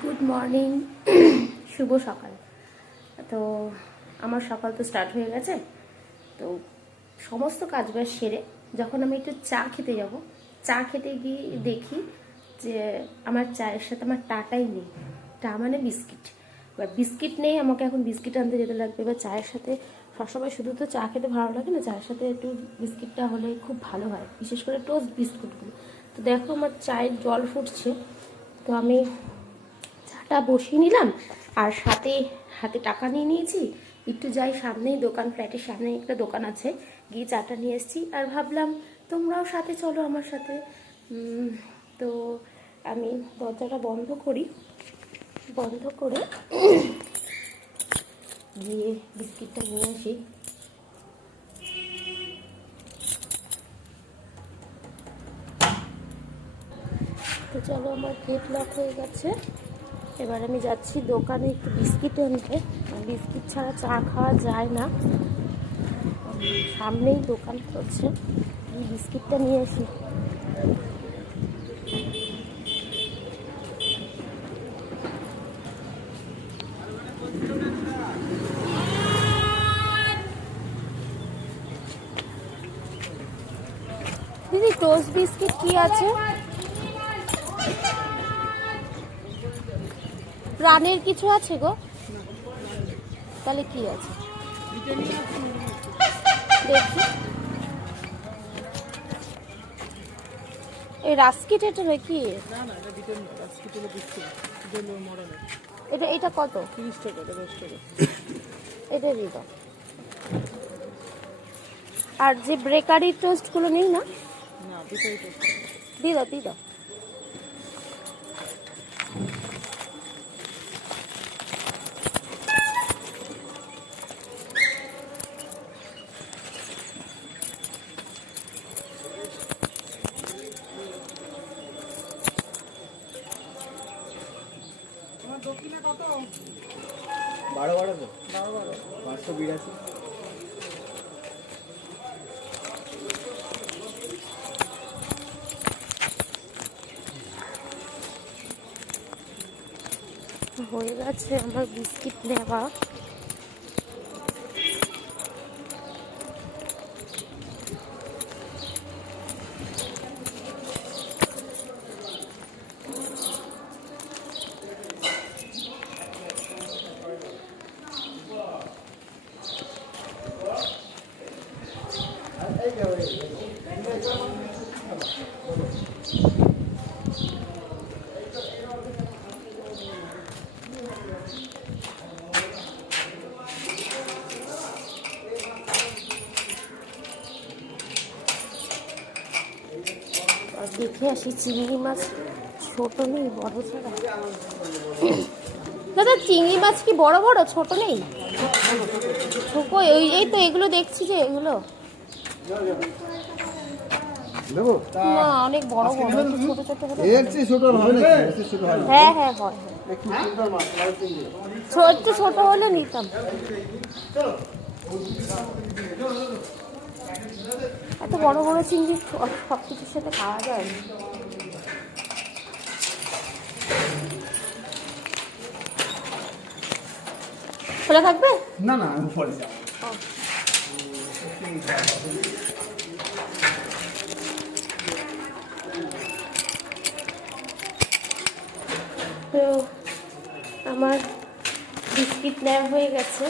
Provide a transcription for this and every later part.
Good morning, শুভ সকাল। তো আমার সকাল তো স্টার্ট হয়ে গেছে। তো সমস্ত কাজবাজ সেরে যখন আমি একটু চা খেতে যাব, চা খেতে গিয়ে দেখি যে আমার চায়ের সাথে আমার টাটাই নেই। টা মানে বিস্কিট। এবার বিস্কিট নেই, আমাকে এখন বিস্কিট আনতে যেতে লাগবে। এবার চায়ের সাথে সবসময় শুধু তো চা খেতে ভালো লাগে না, চায়ের সাথে একটু বিস্কিটটা হলে খুব ভালো হয়, বিশেষ করে টোস্ট বিস্কুটগুলো। তো দেখো আমার চায়ের জল ফুটছে, তো আমি চাটা বসিয়ে নিলাম। আর সাথে হাতে টাকা নিয়ে নিয়েছি। একটু যাই সামনেই দোকান, ফ্ল্যাটের সামনেই একটা দোকান আছে, গিয়ে চাটা নিয়ে এসেছি। আর ভাবলাম তোমরাও সাথে চলো আমার সাথে। তো আমি দরজাটা বন্ধ করি, বন্ধ করে গিয়ে বিস্কিটটা নিয়ে আসি। তো চলো, আমার গেট লক হয়ে গেছে। এবার আমি যাচ্ছি দোকানে একটু বিস্কিট আনতে। বিস্কিট ছাড়া চা খাওয়া যায় না। সামনেই দোকান করছে, এই বিস্কিটটা নিয়ে আসি। দিদি, টোস্ট বিস্কিট কি আছে? প্রাণের কিছু আছে গো? তাহলে কি আছে দেখি। এই রাস্কিট এটা নাকি? এটা এটা কত? 30 টাকা, 10 টাকা। এটা দিয়ে দাও। আর যে বেকারি টোস্টগুলো নেই না? দিয়ে দাও, দিয়ে দাও। বারো বারো তো 582। হয়ে গেছে আমার বিস্কিট নেওয়া। আর দেখে আসি চিংড়ি মাছ ছোট নেই, বড় ছাড়া। দাদা, চিংড়ি মাছ কি বড় বড়, ছোট নেই? এই তো এগুলো দেখছি, যে এগুলো না অনেক বড় বড়, একটু ছোট ছোট হলে। হ্যাঁ হ্যাঁ হয়, একটু ছোট হলে নিতাম। এত বড় বড় চিংড়ি সব কিছুর সাথে খাওয়া যায় না। খোলা থাকবে? না না, আমি পরে যাব। তো আমার বিস্কিট নেওয়া হয়ে গেছে।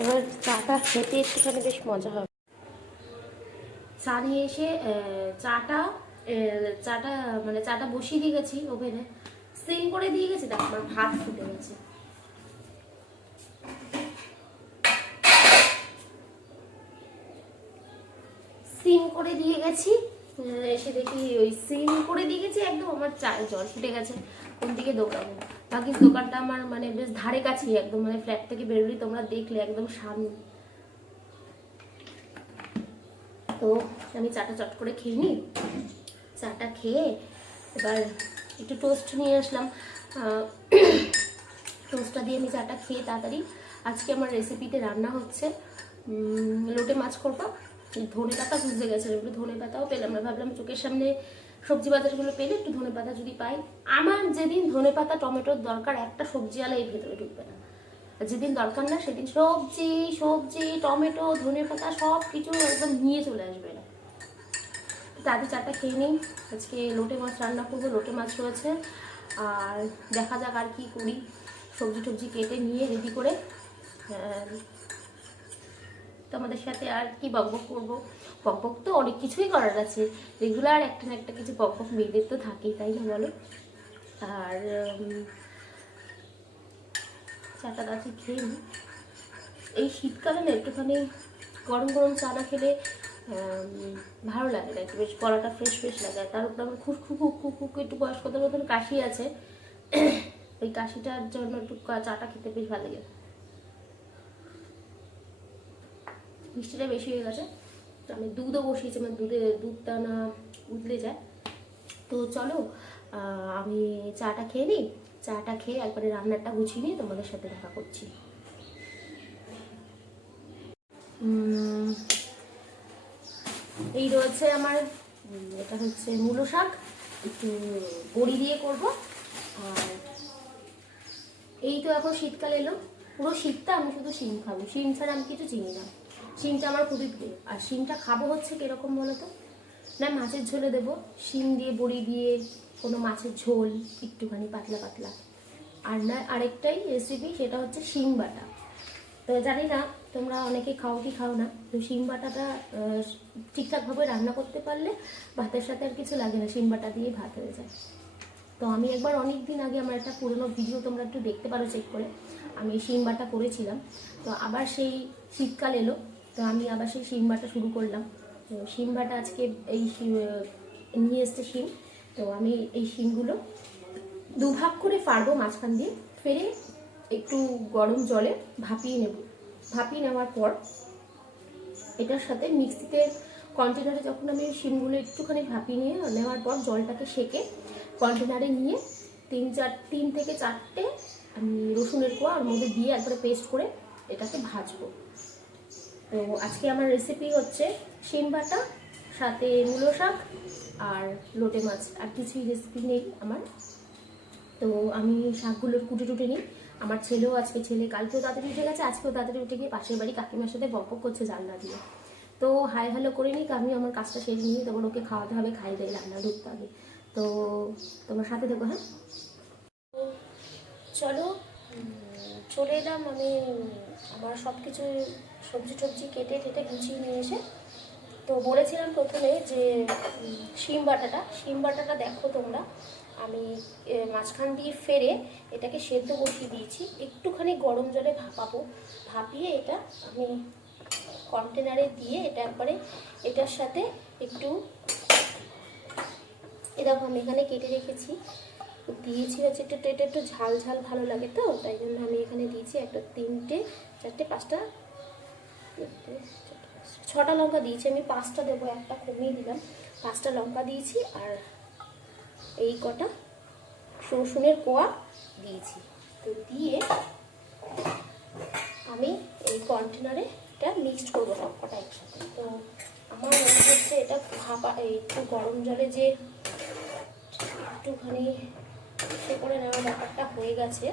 এবার চাটা খেতে একটুখানি বেশ মজা হবে। চা নিয়ে এসে চাটা মানে চাটা বসিয়ে দিয়ে গেছি ওভেনে, সিম করে দিয়ে গেছি। দেখ আমার ভাত ফুটে গেছে। সিম করে দিয়ে গেছি, এসে দেখি ওই সিম করে দিয়ে গেছি একদম, আমার চায়ের জল ফুটে গেছে। কোন দিকে দোকানে? বাকি দোকানটা আমার মানে বেশ ধারে কাছেই, একদম মানে ফ্ল্যাট থেকে বেরোলি তোমরা দেখলে একদম সামনে। তো আমি চাটা চট করে খেয়ে নিই। চাটা খেয়ে এবার একটু টোস্ট নিয়ে আসলাম। টোস্টটা দিয়ে আমি চাটা খেয়ে তাড়াতাড়ি আজকে আমার রেসিপিতে রান্না হচ্ছে লোটে মাছ করবো। ধনে পাতা খুঁজতে গেছে, ধনে পাতাও পেলাম না। ভাবলাম চোখের সামনে সবজি বাজারগুলো পেলে একটু ধনেপাতা যদি পাই, আমার যেদিন ধনেপাতা টমেটোর দরকার একটা সবজিওয়ালা এর ভেতরে ঢুকবে না, যেদিন দরকার না সেদিন সবজি সবজি টমেটো ধনেপাতা সব কিছু একদম নিয়ে চলে আসবে না। তাদের চারটা খেয়ে নিই। আজকে লোটে মাছ রান্না করবো, লোটে মাছ রয়েছে, আর দেখা যাক আর কি করি, সবজি টবজি কেটে নিয়ে রেডি করে তোমাদের সাথে আর কি বকবক করবো। বকবক তো অনেক কিছুই করার আছে, রেগুলার একটা না একটা কিছু বকবক মেয়েদের তো থাকেই, তাই না বলো। আর চাটা দাঁড়িয়ে খেয়ে নিই। এই শীতকালে না একটুখানি গরম গরম চা না খেলে ভালো লাগে না, একটু বেশ গলাটা ফ্রেশ ফ্রেশ লাগে। তার উপর আমার খুব একটু বয়স্কদের মতন কাশি আছে, ওই কাশিটার জন্য একটু চাটা খেতে বেশ ভালো লাগে। মিষ্টিটা বেশি হয়ে গেছে, তো আমি দুধও বসিয়েছি, আমার দুধটা না উতলে যায়। তো চলো আমি চাটা খেয়ে নিই, চাটা খেয়ে একবারে রান্নাটা গুছিয়ে নিয়ে তোমাদের সাথে দেখা করছি। এই রয়েছে আমার, এটা হচ্ছে মূলো শাক, একটু বড়ি দিয়ে করব। আর এই তো এখন শীতকাল এলো, পুরো শীতটা আমি শুধু শিম খাবো, শিম ছাড়া আমি কিছু চিনি না। শিমটা আমার খুবই প্রিয়। আর শিমটা খাবো হচ্ছে কিরকম বলো তো, না মাছের ঝোলে দেবো, শিম দিয়ে বড়ি দিয়ে কোনো মাছের ঝোল একটুখানি পাতলা পাতলা। আর না আরেকটাই রেসিপি, সেটা হচ্ছে শিম বাটা। তো জানি না তোমরা অনেকে খাও কি খাও না, তো শিম বাটাটা ঠিকঠাকভাবে রান্না করতে পারলে ভাতের সাথে আর কিছু লাগে না, শিম বাটা দিয়ে ভাত হয়ে যায়। তো আমি একবার অনেক দিন আগে আমার একটা পুরোনো ভিডিও তোমরা একটু দেখতে পারো চেক করে, আমি শিম বাটা করেছিলাম। তো আবার সেই শীতকাল এলো, তো আমি আবার সেই শিম বাটা শুরু করলাম। তো শিম বাটা আজকে এই নিয়ে এসছে শিম, তো আমি এই শিমগুলো দুভাগ করে ফাড়বো মাঝখান দিয়ে, ফেরে একটু গরম জলে ভাপিয়ে নেব। ভাপিয়ে নেওয়ার পর এটার সাথে মিক্সিতে কন্টেনারে যখন আমি শিমগুলো একটুখানি ভাপিয়ে নিয়ে নেওয়ার পর জলটাকে সেকে কন্টেনারে নিয়ে 3 থেকে 4টে আমি রসুনের কোয়া ওর মধ্যে দিয়ে একবারে পেস্ট করে এটাকে ভাজবো। তো আজকে আমার রেসিপি হচ্ছে শিম বাটা, সাথে মূলো শাক আর লোটে মাছ, আর কিছুই রেসিপি নেই আমার। তো আমি শাকগুলোর কুটে টুটে নিই। আমার ছেলেও আজকে, ছেলে কালকেও তাড়াতাড়ি উঠে গেছে, আজকেও তাড়াতাড়ি উঠে গিয়ে পাশের বাড়ি কাকিমার সাথে বকবক করছে জানলা দিয়ে। তো হাই হ্যালো করে নিই, আমি আমার কাজটা সেরে নিই, তারপর ওকে খাওয়াতে হবে, খাই দিয়ে রান্না ঢুকতে হবে। তো তোমার সাথে দেখো। হ্যাঁ চলো, চলে এলাম আমি আমার সব কিছু সবজি টবজি কেটে টেটে গুছিয়ে নিয়ে এসে। তো বলেছিলাম প্রথমে যে শিম বাটাটা দেখো তোমরা, আমি মাঝখান দিয়ে ফেরে এটাকে সেদ্ধ বসিয়ে দিয়েছি, একটুখানি গরম জলে ভাপাবো। ভাপিয়ে এটা আমি কন্টেনারে দিয়ে এটা একবারে এটার সাথে একটু দেখো আমি এখানে কেটে রেখেছি, দিয়েছি হচ্ছে একটু, এটা একটু ঝাল ঝাল ভালো লাগে, তো তাই জন্য আমি এখানে দিয়েছি একটা 3টে 4টে 5টা 6টা লঙ্কা দিয়েছি। আমি 5টা দেবো, একটা কমিয়ে দিলাম, 5টা লঙ্কা দিয়েছি। আর এই কটা রসুনের কোয়া দিয়েছি। তো দিয়ে আমি এই কন্টেনারে এটা মিক্সড করবো সব কটা একসাথে। তো আমার মনে হচ্ছে এটা ভাপা একটু গরম জলে যে একটুখানি সে করে নেওয়ার ব্যাপারটা হয়ে গেছে,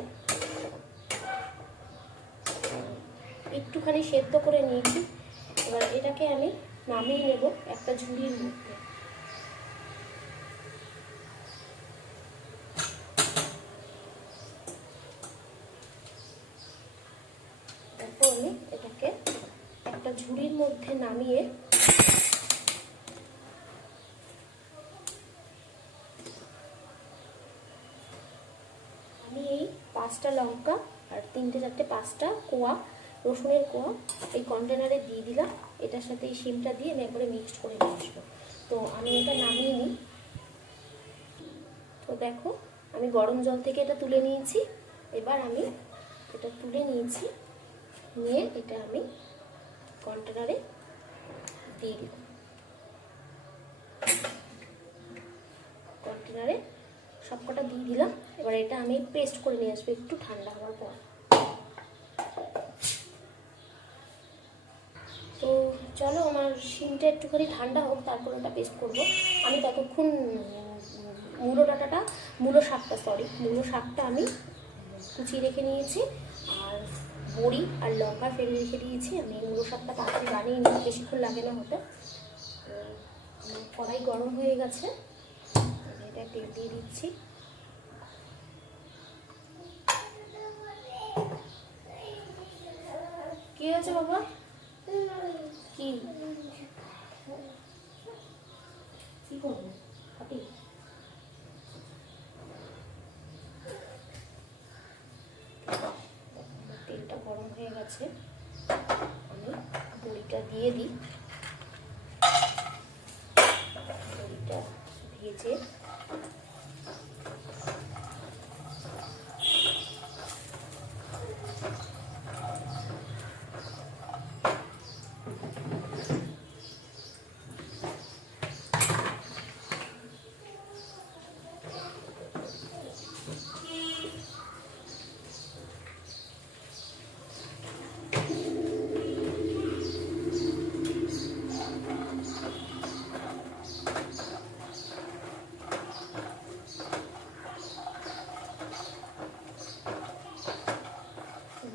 একটুখানি সেদ্ধ করে নিয়েছি। এবার এটাকে আমি নামিয়ে নেব একটা ঝুড়ির মধ্যে। তারপর আমি এটাকে একটা ঝুড়ির মধ্যে নামিয়ে আমি এই 5টা লঙ্কা আর 3টে 4টে 5টা কোয়া রসুনের কোয়া এই কন্টেনারে দিয়ে দিলাম। এটার সাথে এই শিমটা দিয়ে আমি একবারে মিক্সড করে নিয়ে আসবো। তো আমি এটা নামিয়ে নিই। তো দেখো আমি গরম জল থেকে এটা তুলে নিয়েছি। এবার আমি এটা তুলে নিয়েছি, নিয়ে এটা আমি কন্টেনারে দিয়ে দিলাম। কন্টেনারে সবকটা দিয়ে দিলাম। এবার এটা আমি পেস্ট করে নিয়ে আসবো একটু ঠান্ডা হওয়ার পর। তো চলো আমার শিমটা একটুখানি ঠান্ডা হোক, তারপর ওটা পেস্ট করবো। আমি ততক্ষণ মূলো শাকটা আমি কুচিয়ে রেখে নিয়েছি, আর বড়ি আর লঙ্কা ফেলে রেখে দিয়েছি। আমি মূলো শাকটা তাড়াতাড়ি বানিয়ে নিই, বেশিক্ষণ লাগে না হতে। আমার কড়াই গরম হয়ে গেছে, এটা তেল দিয়ে দিচ্ছি। কি হয়েছে বাবা? কি কি করবো? কাটি। তেলটা গরম হয়ে গেছে, আমি বড়িটা দিয়ে দিই। বড়িটা ভেজে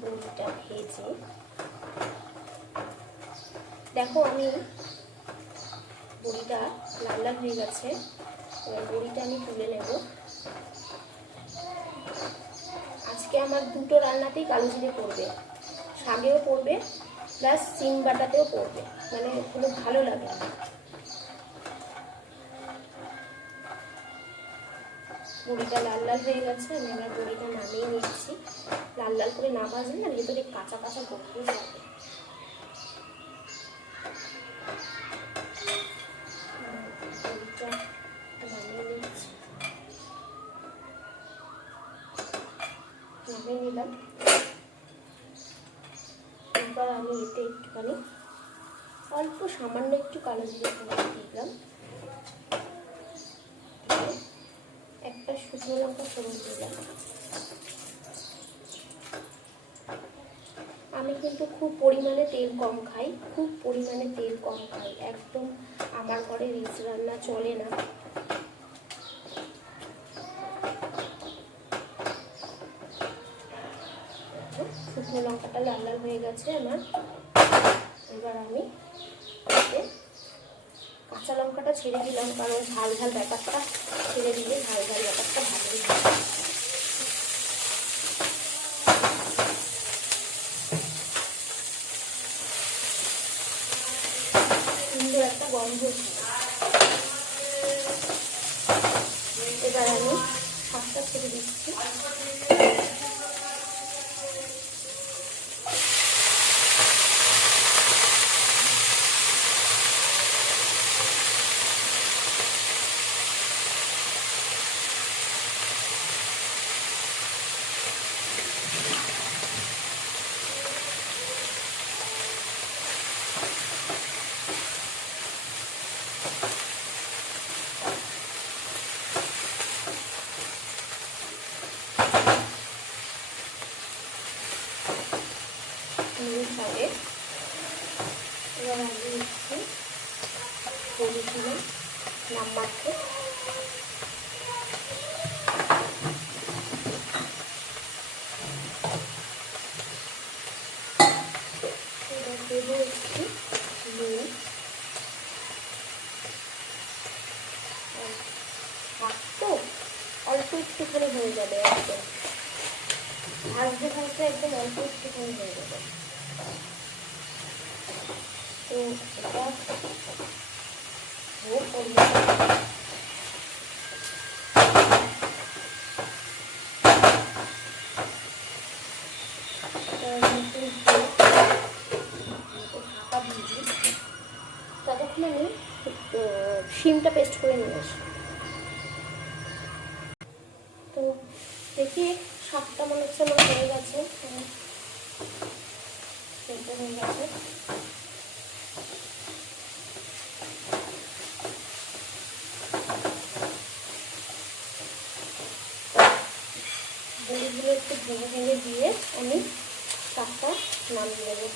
বড়িটা ভেজে দেখো, আমি বড়িটা লাল লাল হয়ে গেছে। এবার বড়িটা আমি তুলে নেব। আজকে আমার দুটো রান্নাতেই কালো জিরে পড়বে, শাকেও পড়বে প্লাস সিম বাটাতেও পড়বে, মানে কোনো ভালো লাগে না। বড়িটা লাল লাল হয়ে গেছে, আমি এবার বড়িটা নামিয়ে নিচ্ছি। লাল লাল করে না ভাজলে না ভেতরে কাঁচা কাঁচা গন্ধ যাবে। বড়িটা নামিয়ে নিচ্ছি, নামিয়ে নিলাম। এবার আমি এতে একটুখানি অল্প সামান্য একটু কালো জিরে ফোড়ন দিলাম, একটা শুকনো লঙ্কা ফোড়ন দিলাম। আমি কিন্তু খুব পরিমাণে তেল কম খাই, একদম আমার ঘরে রিচ রান্না চলে না। শুকনো লঙ্কাটা লাল লাল হয়ে গেছে আমার। এবার আমি কাঁচা লঙ্কাটা ছেড়ে দিলাম, কারণ ঝাল ঝাল ব্যাপারটা ছেড়ে দিলে ঝাল ঝাল ব্যাপারটা ভালোই হয়। সুন্দর একটা গন্ধ। এবার আমি শাকটা ছেড়ে দিচ্ছি। শাকে এবার আমি দিচ্ছি হলুদ দিলাম নামমাত্র, এবার দেবো একটু নুন। শাক তো অল্প একটুখানি হয়ে যাবে, একদম ভাজতে ভাজতে একদম অল্প একটুখানি হয়ে যাবে। তো এটা হোক ততক্ষণ আমি শিমটা পেস্ট করে নিয়ে আসি। তো দেখি শাকটা মনে হচ্ছে আমার হয়ে গেছে, হয়ে গেছে। বড়িগুলো একটু ভেঙে ভেঙে দিয়ে আমি শাকটা নামিয়ে দেবো।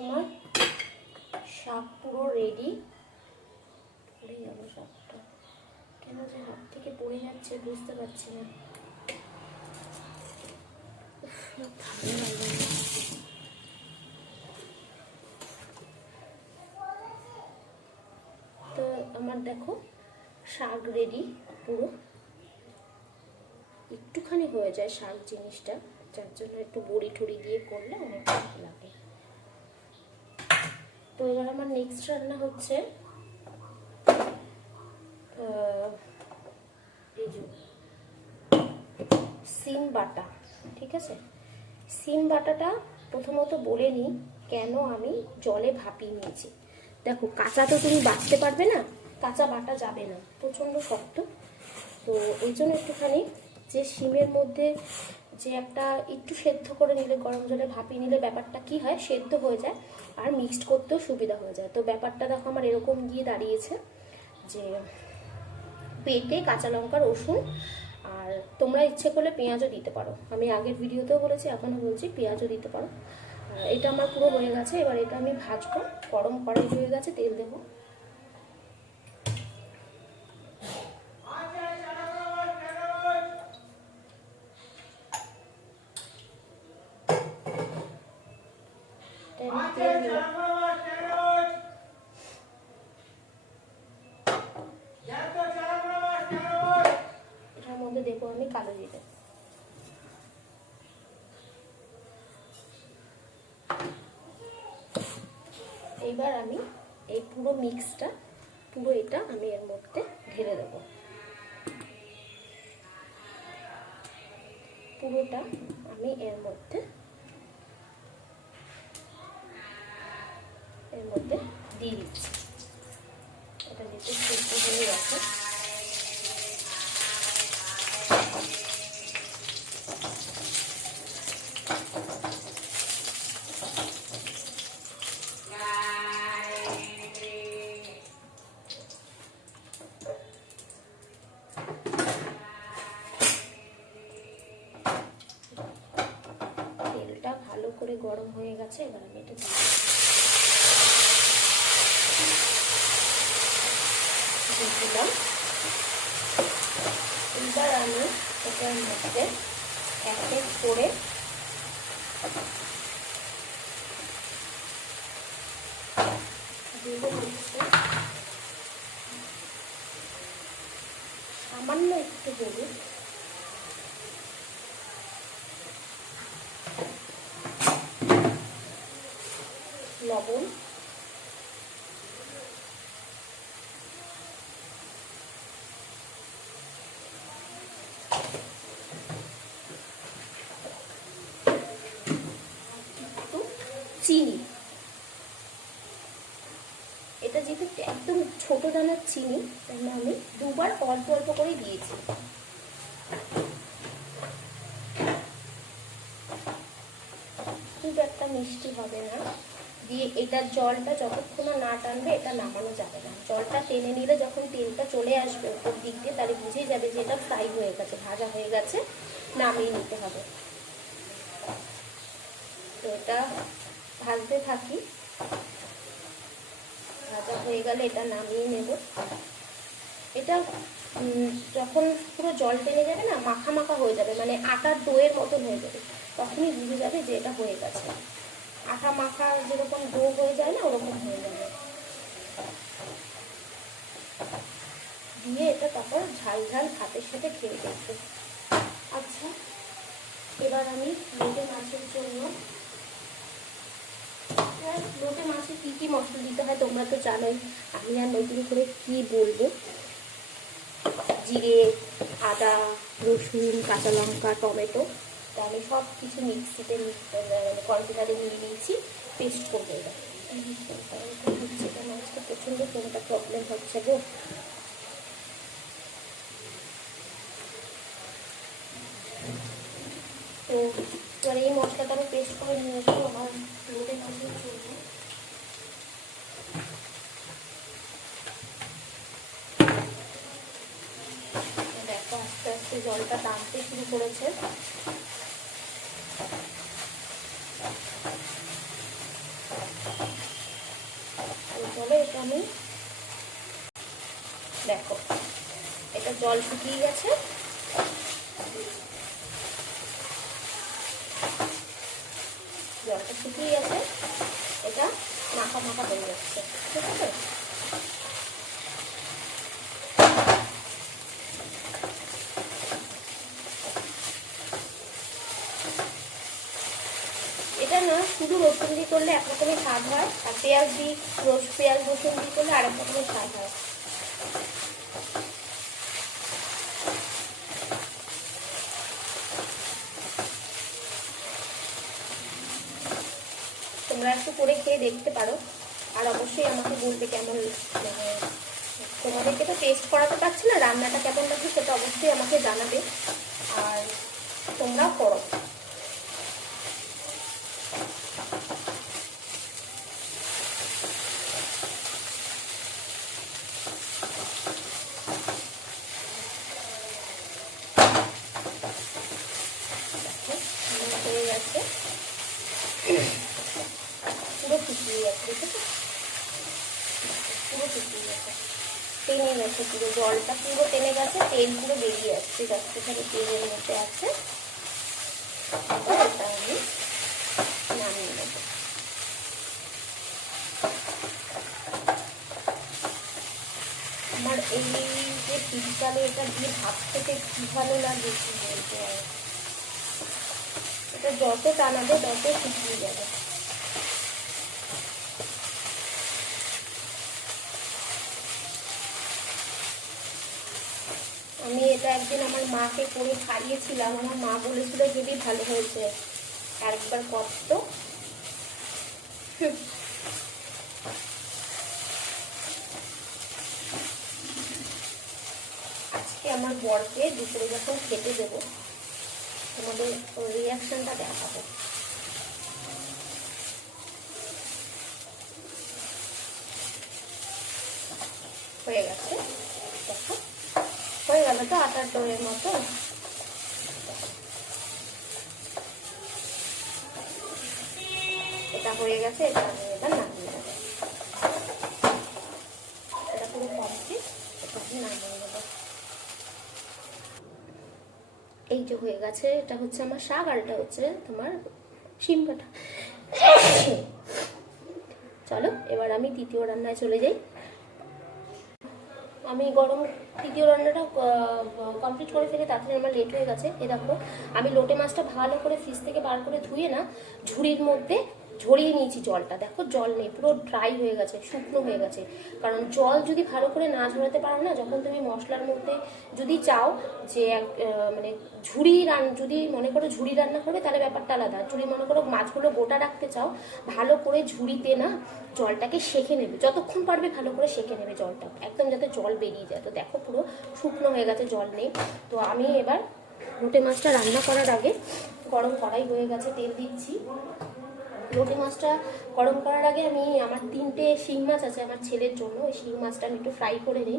আমার শাক পুরো রেডি। পড়ে গেল শাকটা, কেন যে হাত থেকে পড়ে যাচ্ছে বুঝতে পারছি না। ভালো লাগে না। তো আমার দেখো শাক রেডি পুরো। একটুখানি হয়ে যায় শাক জিনিসটা, যার জন্য একটু বড়ি ঠড়ি দিয়ে করলে অনেক ভালো লাগে। তো এবার আমার নেক্সট রান্না হচ্ছে সিম বাটা। ঠিক আছে, সিম বাটাটা প্রথমত বলে নিই কেন আমি জলে ভাপিয়ে নিয়েছি। দেখো কাঁচা তো তুমি বাটতে পারবে না, কাঁচা বাটা যাবে না, প্রচণ্ড শক্ত। তো এই জন্য একটুখানি যে সিমের মধ্যে যে একটা একটু সেদ্ধ করে নিলে, গরম জলে ভাপিয়ে নিলে ব্যাপারটা কি হয়, সেদ্ধ হয়ে যায় আর মিক্সড করতেও সুবিধা হয়ে যায়। তো ব্যাপারটা দেখো আমার এরকম গিয়ে দাঁড়িয়েছে যে পেটে কাঁচা লঙ্কা, রসুন, আর তোমরা ইচ্ছে করলে পেঁয়াজও দিতে পারো। আমি আগের ভিডিওতেও বলেছি, এখনও বলছি পেঁয়াজও দিতে পারো। এটা আমার পুরো হয়ে গেছে। এবার এটা আমি ভাজবো। গরম কড়াই হয়ে গেছে, তেল দেবো। এটার মধ্যে দেবো আমি কালো জিরে। এইবার আমি এই পুরো মিক্সটা, পুরো এটা আমি এর মধ্যে ঢেলে দেবো। পুরোটা আমি এর মধ্যে দিয়ে দিচ্ছি। এটা যেহেতু সেদ্ধ হয়ে গেছে, তেলটা ভালো করে গরম হয়ে গেছে। এবার আমি এটা দিয়ে দিলাম। এবার আমি এটার মধ্যে এক এক করে দেবো হচ্ছে সামান্য একটু হলুদ, লবণ, চিনি। এটা যেহেতু একদম ছোট দানার চিনি, তাই আমি দুবার অল্প অল্প করে দিয়েছি। খুব একটা মিষ্টি হবে না দিয়ে। এটার জলটা যতক্ষণ না টানবে এটা নামানো যাবে না। জলটা টেনে নিলে যখন তেলটা চলে আসবে উপর দিক দিয়ে, তাহলে বুঝেই যাবে যে এটা ফ্রাই হয়ে গেছে, ভাজা হয়ে গেছে, নামিয়ে নিতে হবে। তো এটা ভাজতে থাকি। ভাজা হয়ে গেলে এটা নামিয়ে নেব। এটা যখন পুরো জল টেনে যাবে না, মাখা মাখা হয়ে যাবে, মানে আটার দইয়ের মতন হয়ে যাবে, তখনই বুঝে যাবে যে এটা হয়ে গেছে। আটা মাখা যেরকম ডো হয়ে যায় না, ওরকম হয়ে যাবে। দিয়ে এটা তারপর ঝাল ঝাল ভাতের সাথে খেয়ে দেখবো। আচ্ছা, এবার আমি লোটে মাছের জন্য, লোটে মাছে কী কী মশলা দিতে হয় তোমরা তো জানোই, আমি আর নতুন করে কি বলবো। জিরে, আদা, রসুন, কাঁচা লঙ্কা, টমেটো, তো আমি সব কিছু মিক্সিতে কম্পিউটারে নিয়ে নিয়েছি, পেস্ট করবো। এটা মাছটা প্রচণ্ড কোনটা প্রবলেম হচ্ছে গো। তো এবার এই মশলাটা আমি পেস্ট করে নিয়ে আসবো আমার লোটে মাছের জন্য। দেখো আস্তে আস্তে জলটা টানতে শুরু করেছে। এটা আমি দেখো এটা জল শুকিয়ে গেছে, জলটা শুকিয়ে গেছে, এটা মাখা মাখা হয়ে যাচ্ছে, ঠিক আছে। এটা না শুধু রসুন দিয়ে করলে এক রকমের স্বাদ হয়, আর পেঁয়াজ দিয়ে পেঁয়াজ রসুন দিয়ে করলে আরেক রকমের স্বাদ হয়। তোমরা একটু করে খেয়ে দেখতে পারো, আর অবশ্যই আমাকে বলতে কেমন, মানে তোমাদেরকে তো টেস্ট করাতে পারছি না, রান্নাটা কেমন লাগছে সেটা অবশ্যই আমাকে জানাবে, আর তোমরাও করো। হয়ে গেছে, পুরো শুকিয়ে গেছে, দেখেছো পুরো শুকিয়ে গেছে, টেনে গেছে পুরো, জলটা পুরো টেনে গেছে, তেল পুরো বেরিয়ে আসছে, যতখানি তেলের মধ্যে আছে। এটা আমি নামিয়ে নেব। আমার এই যে শীতকালে এটা দিয়ে ভাত খেতে কি ভালো লাগে কি বলতে, এটা যত টানাবে তত শুকিয়ে যাবে। আমি এটা একদিন আমার মাকে করে খাইয়েছিলাম, আমার মা বলেছিল যদি ভালো হয়েছে, আরেকবার কষ্ট। আজকে আমার বরকে দুপুরে যখন খেতে দেবো তোমাদের রিয়াকশনটা দেখাবো। হয়ে গেছে, দেখো হয়ে গেল তো আটার ডোয়ের মতো। এটা হয়ে গেছে, এটা আমি এবার নামিয়ে দেবো। এটা পুরো কমপ্লিট, এটা আমি নামিয়ে দেবো। এই যে হয়ে গেছে, এটা হচ্ছে আমার শাক, আর এটা হচ্ছে তোমার শিম কাটা। চলো এবার আমি তৃতীয় রান্নায় চলে যাই। আমি তৃতীয় রান্নাটা কমপ্লিট করে ফেলে, তাড়াতাড়ি আমার লেট হয়ে গেছে। এ দেখো আমি লোটে মাছটা ভালো করে ফ্রিজ থেকে বার করে ধুয়ে না ঝুড়ির মধ্যে ঝরিয়ে নিয়েছি জলটা। দেখো জল নেই, পুরো ড্রাই হয়ে গেছে, শুকনো হয়ে গেছে। কারণ জল যদি ভালো করে না ঝরাতে পারো না, যখন তুমি মশলার মধ্যে যদি চাও যে মানে যদি মনে করো ঝুড়ি রান্না করবে তাহলে ব্যাপারটা আলাদা। যদি মনে করো মাছগুলো গোটা রাখতে চাও, ভালো করে ঝুড়িতে না জলটাকে সেঁকে নেবে, যতক্ষণ পারবে ভালো করে সেঁকে নেবে জলটা, একদম যাতে জল বেরিয়ে যায়। তো দেখো পুরো শুকনো হয়ে গেছে, জল নেই। তো আমি এবার লোটে মাছটা রান্না করার আগে গরম কড়াই হয়ে গেছে, তেল দিচ্ছি। লোটে মাছটা গরম করার আগে আমি আমার 3টে শিং মাছ আছে আমার ছেলের জন্য, ওই শিং মাছটা আমি একটু ফ্রাই করে নিই।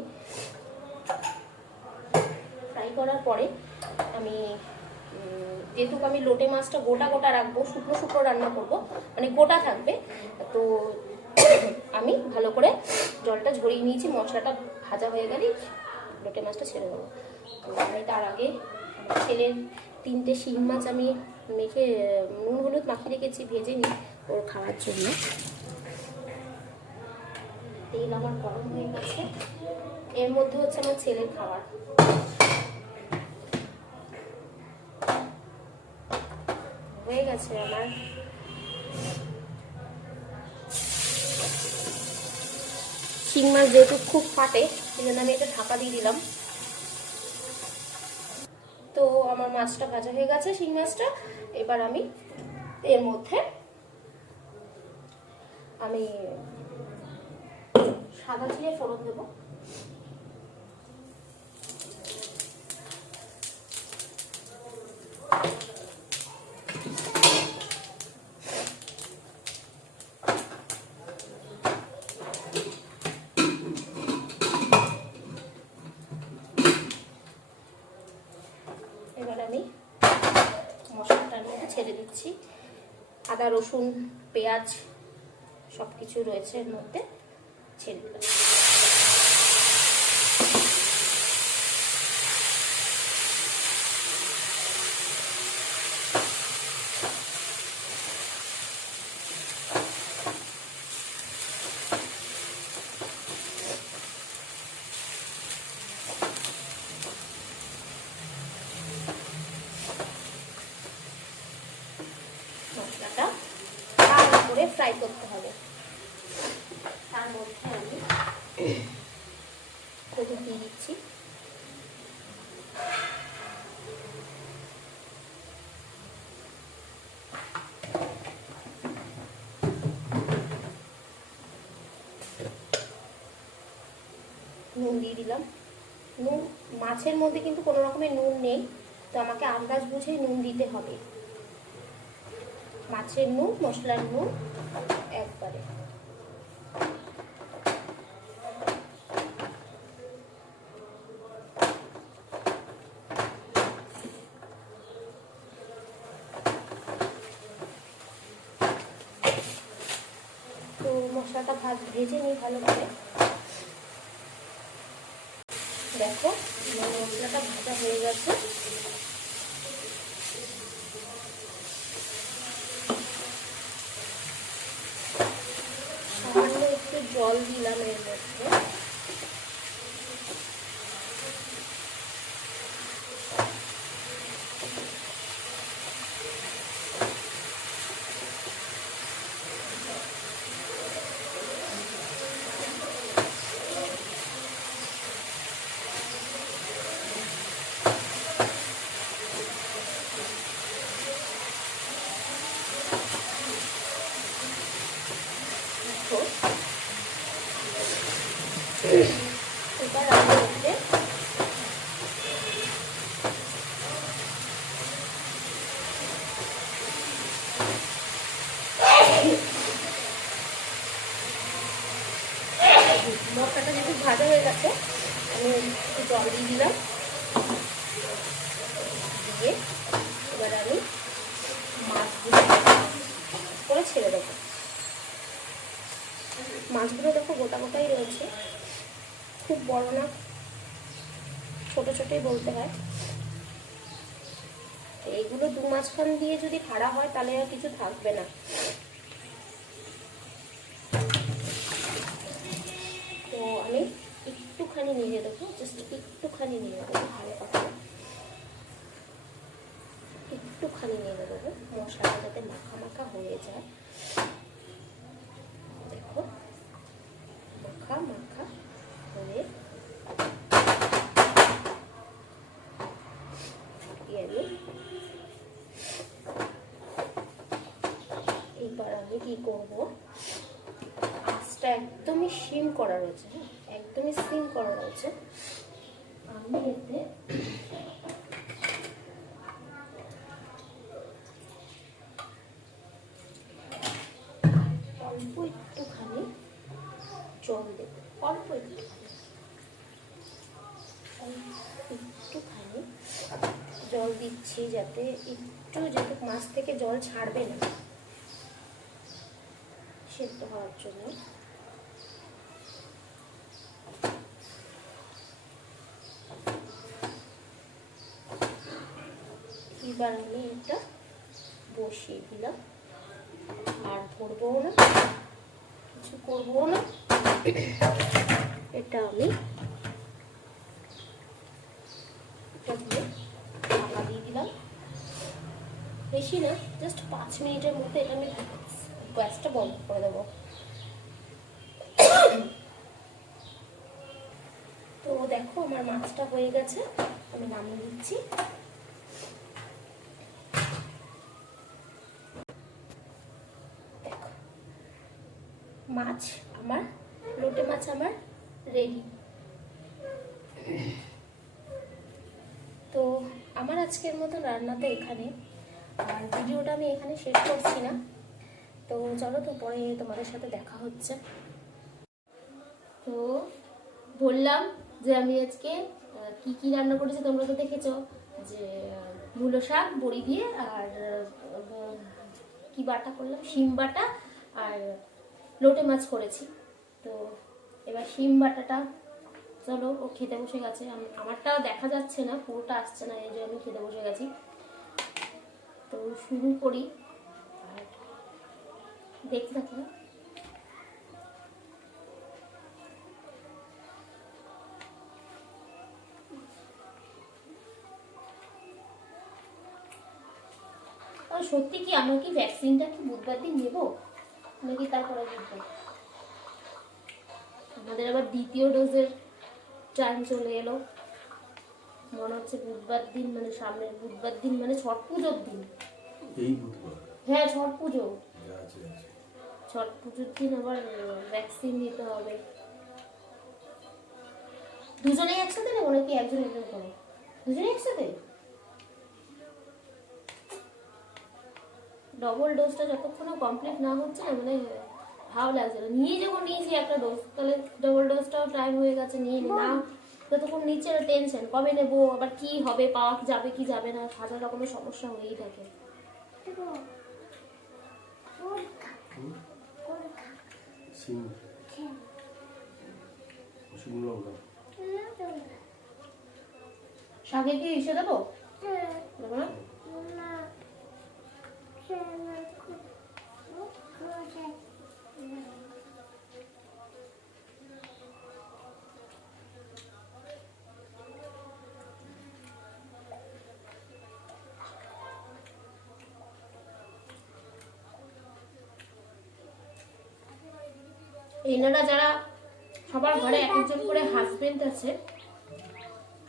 ফ্রাই করার পরে আমি যেহেতু আমি লোটে মাছটা গোটা গোটা রাখবো, শুকনো শুকনো রান্না করবো, মানে গোটা থাকবে, তো আমি ভালো করে জলটা ঝরিয়ে নিয়েছি। মশলাটা ভাজা হয়ে গেলেই লোটে মাছটা ছেড়ে দেবো। তো আমি তার আগে ছেলের 3টে শিং মাছ আমি মেখে নুন হলুদ মাখিয়ে রেখেছি, ভেজে নিই ওর খাওয়ার জন্য। তেল আমার গরম হয়ে গেছে, এর মধ্যে হচ্ছে আমার ছেলের খাবার। হয়ে গেছে আমার শিং মাছ, যেহেতু খুব ফাটে সেই জন্য আমি এটা ঢাকা দিয়ে দিলাম। তো আমার মাছটা ভাজা হয়ে গেছে, শিং মাছটা। এবার আমি এর মধ্যে সাদা জিরে ফোড়ন দেবো। এবার আমি মশলাটার মধ্যে ছেড়ে দিচ্ছি। আদা রসুন পেঁয়াজ সব কিছু রয়েছে এর মধ্যে, ছেড়ে দিলাম। মশলাটা ভালো করে ফ্রাই করতে হবে। তার মধ্যে আমি হলুদ দিয়ে দিচ্ছি, নুন দিয়ে দিলাম। নুন মাছের মধ্যে কিন্তু কোনো রকমের নুন নেই, তো আমাকে আন্দাজ বুঝেই নুন দিতে হবে। মাছের নুন, মশলার নুন একবারে। তো মশলাটা ভেজে নিই ভালো করে। দেখো মশলাটা ভাজা হয়ে গেছে। সামান্য একটু জল দিলাম এর মধ্যে। এবার আমি হচ্ছে মশলাটা যেহেতু ভাজা হয়ে গেছে, আমি একটু জল দিয়ে দিলাম। দিয়ে এবার আমি মাছগুলো করে ছেড়ে দেবো। মাছগুলো দেখো গোটা গোটাই রয়েছে, খুব বড় না, ছোট ছোটই বলতে হয়। এইগুলো দু মাঝখান দিয়ে যদি ফাড়া হয় তাহলে আর কিছু থাকবে না। তো আমি একটুখানি নিয়ে দেবো, জাস্ট একটুখানি নিয়ে দেবো, ভালো কথা একটুখানি নিয়ে দেবো, মশলাটা যাতে মাখা মাখা হয়ে যায়। দেখো মাখা মাখা হয়ে এবার আমি কি করবো, আঁচটা একদমই সিম করা রয়েছে, হ্যাঁ একদমই সিম করা রয়েছে। আমি এতে অল্প একটুখানি জল দেবো, অল্প একটুখানি জল দিচ্ছি, যাতে একটু যাতে মাছ থেকে জল ছাড়বে না সেদ্ধ হওয়ার জন্য। এবার আমি এটা বসিয়ে দিলাম, আর করবো না, কিছু করবো না। এটা আমি ঢাকা দিয়ে দিলাম, বেশি না, জাস্ট 5 মিনিটের মধ্যে এটা আমি গ্যাসটা বন্ধ করে দেবো। তো দেখো আমার মাছটা হয়ে গেছে, আমি নামিয়ে দিচ্ছি। দেখো মাছ আমার, লোটে মাছ আমার রেডি। তো আমার আজকের মতো রান্না তো এখানে, আর ভিডিওটা আমি এখানে শেষ করছি না। তো চলো, তো পরে তোমাদের সাথে দেখা হচ্ছে। তো বললাম যে আমি আজকে কি কি রান্না করেছি, তোমরা তো দেখেছো যে মূলো শাক বড়ি দিয়ে, আর কি বাটা করলাম, শিম বাটা, আর লোটে মাছ করেছি। তো এবার শিম বাটাটা, চলো ও খেতে বসে গেছে। আমারটা দেখা যাচ্ছে না, পুরোটা আসছে না, এই যে আমি খেতে বসে গেছি। তো শুরু করি, আর দেখতে থাকো। আর সত্যি কি আমরা কি ভ্যাকসিনটা কি বুধবার দিন নেবো নাকি তারপরে বুধবার? আমাদের আবার দ্বিতীয় ডোজের টাইম চলে এলো, মনে হচ্ছে বুধবার দিন, মানে সামনের বুধবার দিন, মানে ছট পুজোর দিন। এই বুধবার? হ্যাঁ, ছট পুজো। আছে আছে। ছট পুজোর দিন আবার ভ্যাকসিন নিতে হবে। দুজনেই একসাথে নেবো নাকি একজন একজন করে? দুজনেই একসাথে। ডবল ডোজটা যতক্ষণ কমপ্লিট না হচ্ছে না, মানে ভালো লাগছে না। নিয়ে যখন নিয়েছি একটা ডোজ, তাহলে ডবল ডোজটাও টাইম হয়ে গেছে, নিয়ে না যতক্ষণ নিচ্ছে টেনশন, কবে নেবো, আবার কি হবে, পাওয়া যাবে কি যাবে না, হাজার রকমের সমস্যা হয়েই থাকে। সিম সিম লঙ্কা শাকে কি এসে দেবো? দেবো না? এনারা যারা সবার ঘরে এক একজন করে হাজবেন্ড আছে,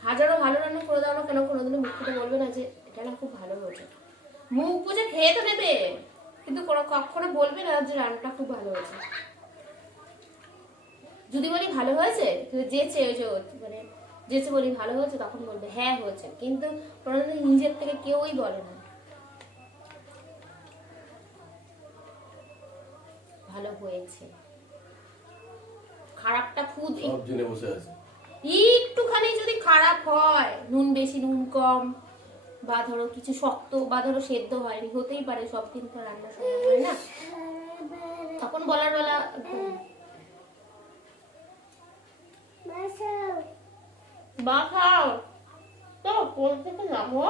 হাজারো ভালো রান্না করে দাও না কেন, কোনোদিনও মুখ ফুটে বলবে না যে এটা না খুব ভালো হয়েছে। মুখ বুঝে খেয়ে তো নেবে, কিন্তু কখনো বলবে না যে রান্নাটা খুব ভালো হয়েছে। যদি বলি ভালো হয়েছে, যেচে মানে যেচে বলি ভালো হয়েছে, তখন বলবে হ্যাঁ হয়েছে, কিন্তু কোনোদিন নিজের থেকে কেউই বলে না ভালো হয়েছে। খারাপটা খুব সব জেনে বসে আছে। একটুখানি যদি খারাপ হয়, নুন বেশি নুন কম, বা ধরো কিছু শক্ত, বা ধরো সেদ্ধ হয়নি, হতেই পারে, সব দিন তো রান্না সময় হয় না, তখন বলার বেলা বা খাও তো কোল থেকে যাবো।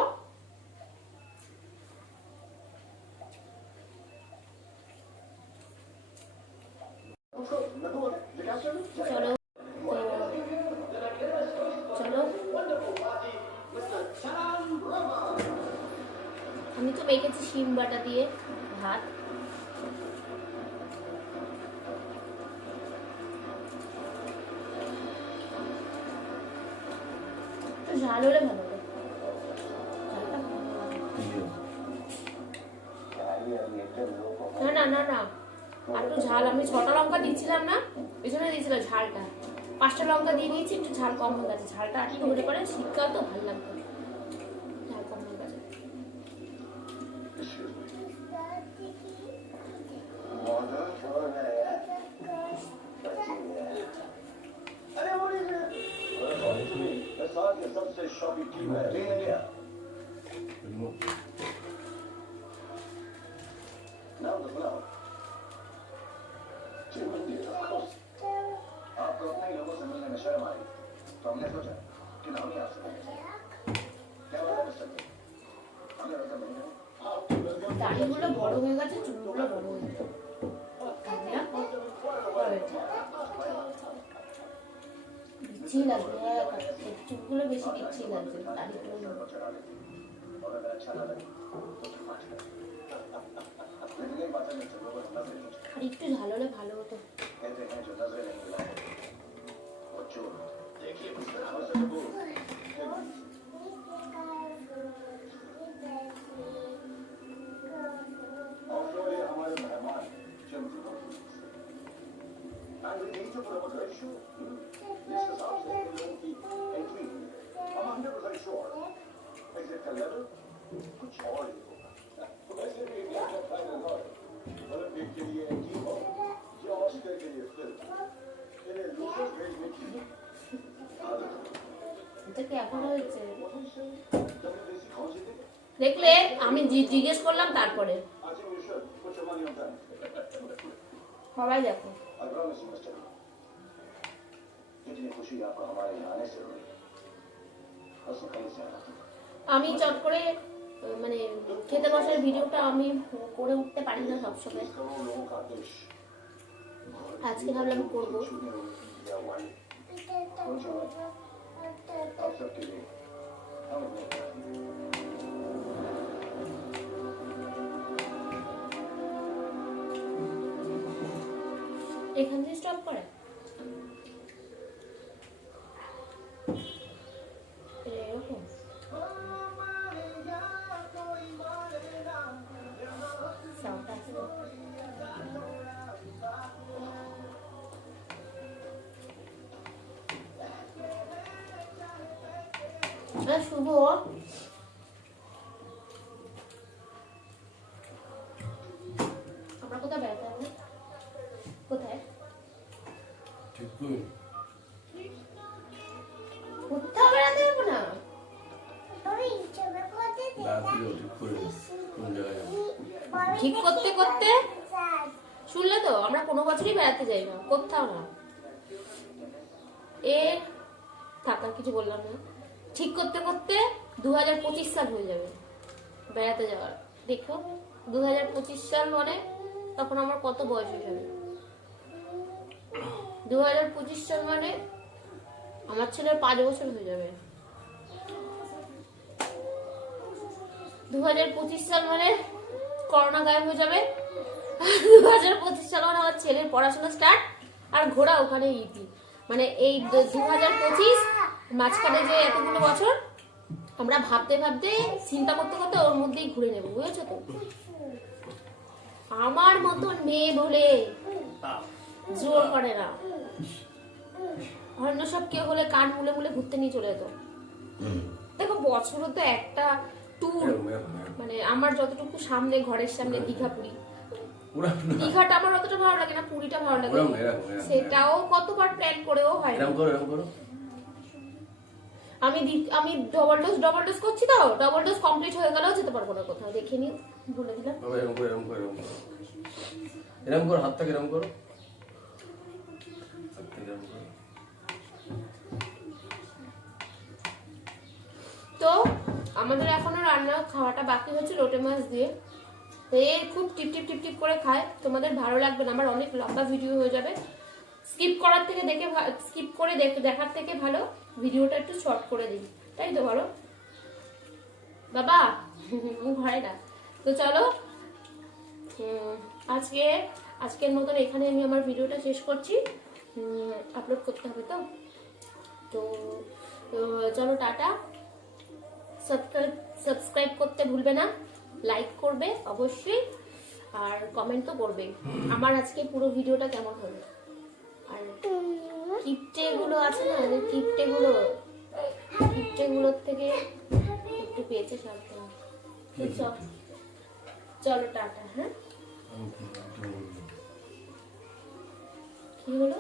চলো চলো, আমি তো মেখেছি শিম বাটা দিয়ে ভাত। ঝাল হলে ভালো হবে। না না না না, আর একটু ঝাল, আমি 6টা লঙ্কা দিচ্ছিলাম না, পেছনে দিয়েছিল ঝালটা, 5টা লঙ্কা দিয়ে দিয়েছি, একটু ঝাল কম হয়ে গেছে। ঝালটা একটু হলে পরে শীতকাল তো ভালো লাগবে, ঝাল কম হয়ে গেছে। आपको अपने ही लोगों से मिलने में शर्म आई, तो हमने सोचा कि हम ही आपसे मिलें। क्या बात है मिस्टर? हमें रजा नहीं है। দাড়িগুলো বড় হয়ে গেছে, চুলগুলো বড় হয়ে গেছে। বিচ্ছি লাগবে, চুলগুলো বেশি বিচ্ছি লাগছে, দাড়িগুলো और अगर अच्छा ना लगे तो क्षमा करें। लेकिन एक बात है मिस्टर, लोगों ने नजरें नहीं আর একটু ঝাল হলে ভালো হতো। कहते हैं जो नजरें नहीं मिलाते वो चोर होते। देखिए मिस्टर, हमारे से वो और जो ये हमारे मेहमान चंद्र and we need to put up a great show. जिस हिसाब से इन लोगों की एंट्री हुई है, हम 100% श्योर exit का लेवल कुछ और ही होगा। तो वैसे भी इंडिया का फाइनल है, ओलंपिक के लिए एंट्री हो या ऑस्कर के लिए फिल्म, इन्हें लूजर्स भेजने की आदत है। এটা কি এখন হয়েছে? WBC कौन सी थी? দেখলে আমি জিজ্ঞেস করলাম তারপরে आज ही विश्व कुछ मानी होता है। সবাই দেখো। I promise you, Mr. इतनी खुशी आपको हमारे यहाँ आने से हुई बस कहीं से आना था আমি চট করে মানে খেতে বসার ভিডিওটা আমি করে উঠতে পারি না সবসময়। करोड़ों लोगों का देश আজকে ভাবলাম করবো। छूने वाली आप सबके लिए हम এখান থেকে স্টপ করে এরকম সাউন্ড আছে। শুভ আমরা কোথায় বেড়াতে যাবো? কোথায় ঠিক করি কোথাও বেড়াতে যাবো না? রাত্রিও ঠিক করে নিস কোন জায়গায় যাবো। ঠিক করতে করতে শুনলে তো, আমরা কোনো বছরই বেড়াতে যাই না, কোথাও না। এ থাকার কিছু বললাম না। ঠিক করতে করতে 2025 সাল হয়ে যাবে বেড়াতে যাওয়ার। দেখো 2025 সাল মানে তখন আমার কত বয়স হয়ে যাবে। 2025 সাল মানে আমার ছেলের 5 বছর হয়ে যাবে। 2025 সাল মানে করোনা গায়েব হয়ে যাবে। 2025 সাল মানে আমার ছেলের পড়াশোনা স্টার্ট আর ঘোরা ওখানে ইতি। মানে এই 2025 মাঝখানে যে এতগুলো বছর আমরা ভাবতে ভাবতে চিন্তা করতে করতে ওর মধ্যেই ঘুরে নেবো, বুঝেছো তো? আমার মতন মেয়ে বলে জোর করে না। অন্য সব কেউ হলে কান মুলে মুলে ঘুরতে নিয়ে চলে যেত। দেখো বছরও তো একটা ট্যুর, মানে আমার যতটুকু সামনে ঘরের সামনে দীঘা পুরী, দীঘাটা আমার অতটা ভালো লাগে না, পুরীটা ভালো লাগে। সেটাও কতবার প্ল্যান করেও হয় না। আমি ডবল ডোজ করছি, তো ডবল ডোজ কমপ্লিট হয়ে গেলেও যেতে পারবো না কোথাও। দেখে নিও, বলে দিলাম। এরকম কর, হাতটাকে এরকম করো। তো আমাদের এখনো রান্না খাওয়াটা বাকি হচ্ছে লোটে মাছ দিয়ে। তো এ খুব টিপ টিপ টিপ টিপ করে খায়, তোমাদের ভালো লাগবে না, আমার অনেক লম্বা ভিডিও হয়ে যাবে। স্কিপ করার থেকে স্কিপ করে দেখার থেকে ভালো ভিডিওটা একটু শর্ট করে দিই, তাই তো বলো বাবা? হয় না তো চলো, আজকের মতন এখানে আমি আমার ভিডিওটা শেষ করছি। আপলোড করতে হবে তো তো চলো টাটা। সাবস্ক্রাইব করতে ভুলবে না, লাইক করবে অবশ্যই, আর কমেন্ট তো করবে আমার আজকে পুরো ভিডিওটা কেমন হলো। আর কিপটেগুলো আছে না, যে কিপটেগুলোর থেকে একটু পেয়েছে সাবধান। চলো টাটা। হ্যাঁ কি হলো?